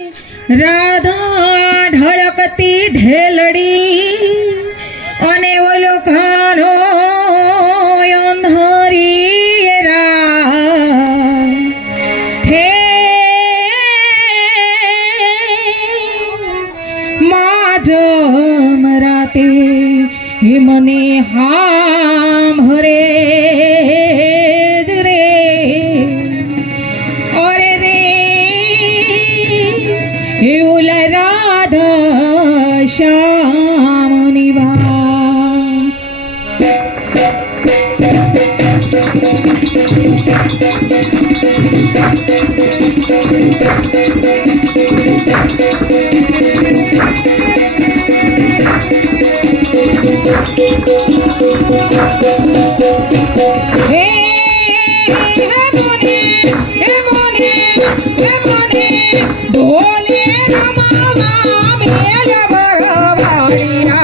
राधा ढळकती ढेलडी अने ओलो खानो अंधारी रा हे माझ मराते हे मने हाम हरे राधा श्याम ढोले रमावा मेल्या बरवाडिया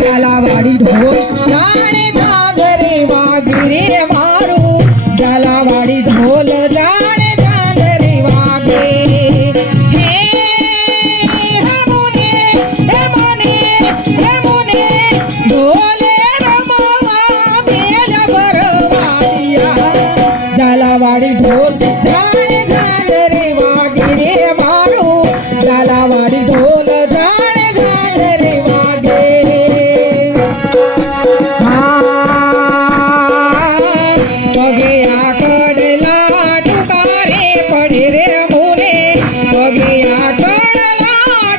जलावाडी ढोल जाणे जागरे वागिरे मारू जलावाडी ढोल जाणे जागरे वागे हे मोने ढोले रमावा मेल्या बरवाडिया जलावाडी ढोल जाणे जागरे वागिरे मारू जलावाडी ढोल जाणे जागरे वागे बघेया कडला टुकारे पडे रे मुने बघेया कडला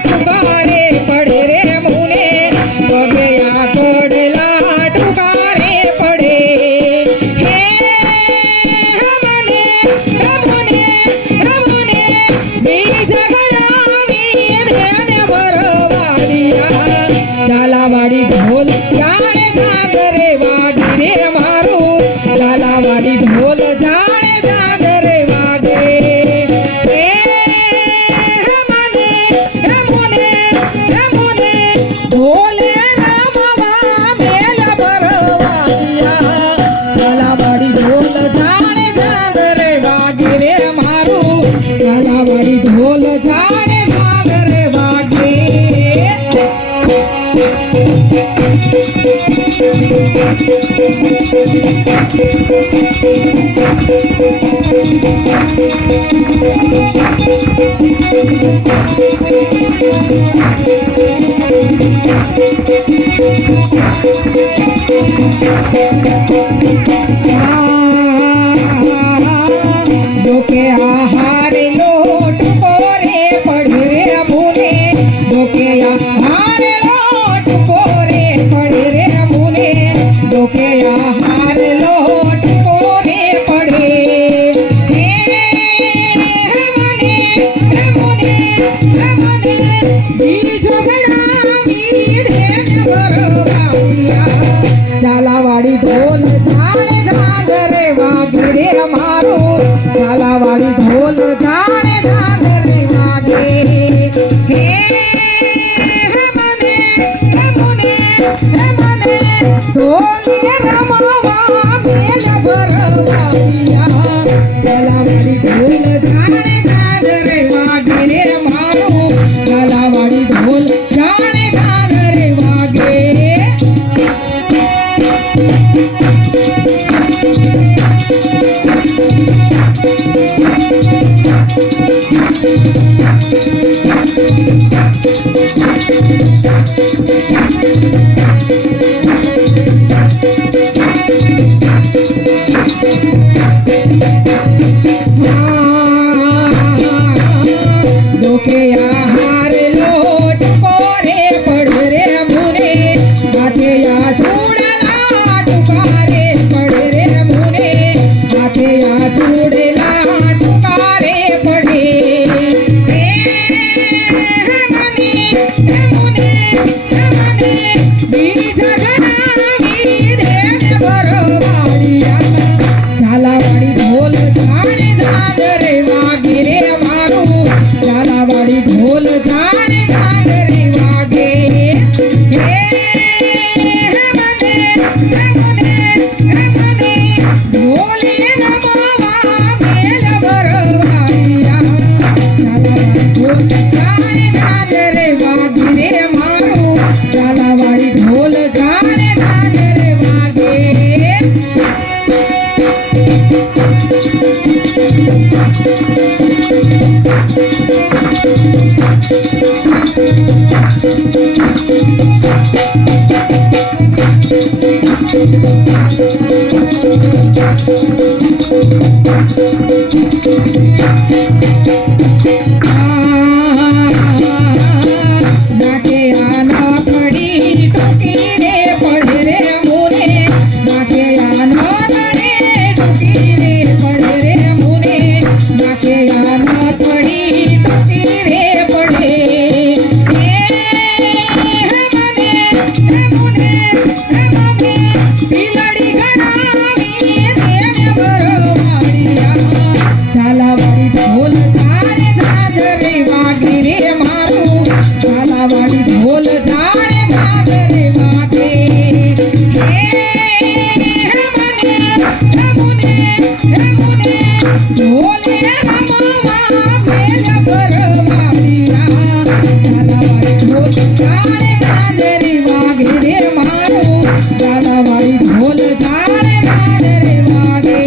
टुकारे पडे रे मुने बघेया कडला टुकारे पडे जलावाडी ढोल जाणे जागरे वागिरे मारू जलावाडी ढोल जाणे जागरे वागे ढोले रमावा मेल्या बरवाडिया जलावाडी ढोल जाणे जागरे वागिरे मारू जलावाडी ढोल जाणे जागरे वागे डोके आहार लोट कोरे पडे रे मुने डोके आहार लोट कोरे पडे रे मुने डोके आहार लोट कोरे पडे जलावाडी ढोल जाणे जागरे वागिरे मारू जलावाडी ढोल जाणे जागरे वागे ढोले रमावा मेल्या बरवाडिया जलावाडी ढोल जाणे जागरे वागिरे मारू जलावाडी ढोल जाणे जागरे वागे डोके आहार लोट कोरे पडे रे मुने हातेया चूडला टुकारे पडे रे मुने हातेया चूडला टुकारे पडे जलावाडी ढोल जाणे जागरे वागिरे मारू जलावाडी ढोल जाने झांझरे वागे रे मारू झालावाडी ढोल जाने झांझरे वागे डाके आना खड़ी टोकी रे पड़े रे मुने डाके आना खड़ी टोकी रे पड़े रे मुने डाके आना खड़ी टोकी रे पड़े पिलड़ी गणावी देव भरवाड़िया झालावाड़ी ढोल झाड़े झांझरे वागे रे मारू झालावाड़ी ढोल झाड़े झांझरे वागे ढोले हमवा मेल भरवाड़िया झालावाड़ी ढोल झाड़े झांझरे वागे रे मारू झालावाड़ी ढोल झाड़े झांझरे वागे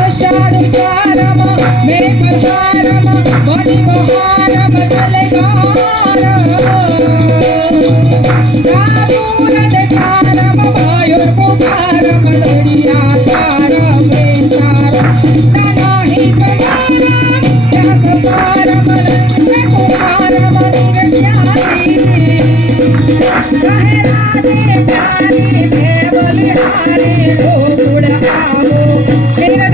आषाढ चारम मे बलहारम बड़ी बहारम जलगार दादूर देखारम वायुर्पुकारम लड़िया तारम सारम नाही समारम व्यास पारम कुमारम निर्ज्ञानी रहे राधे प्यारी में बलिहारी लोग आओ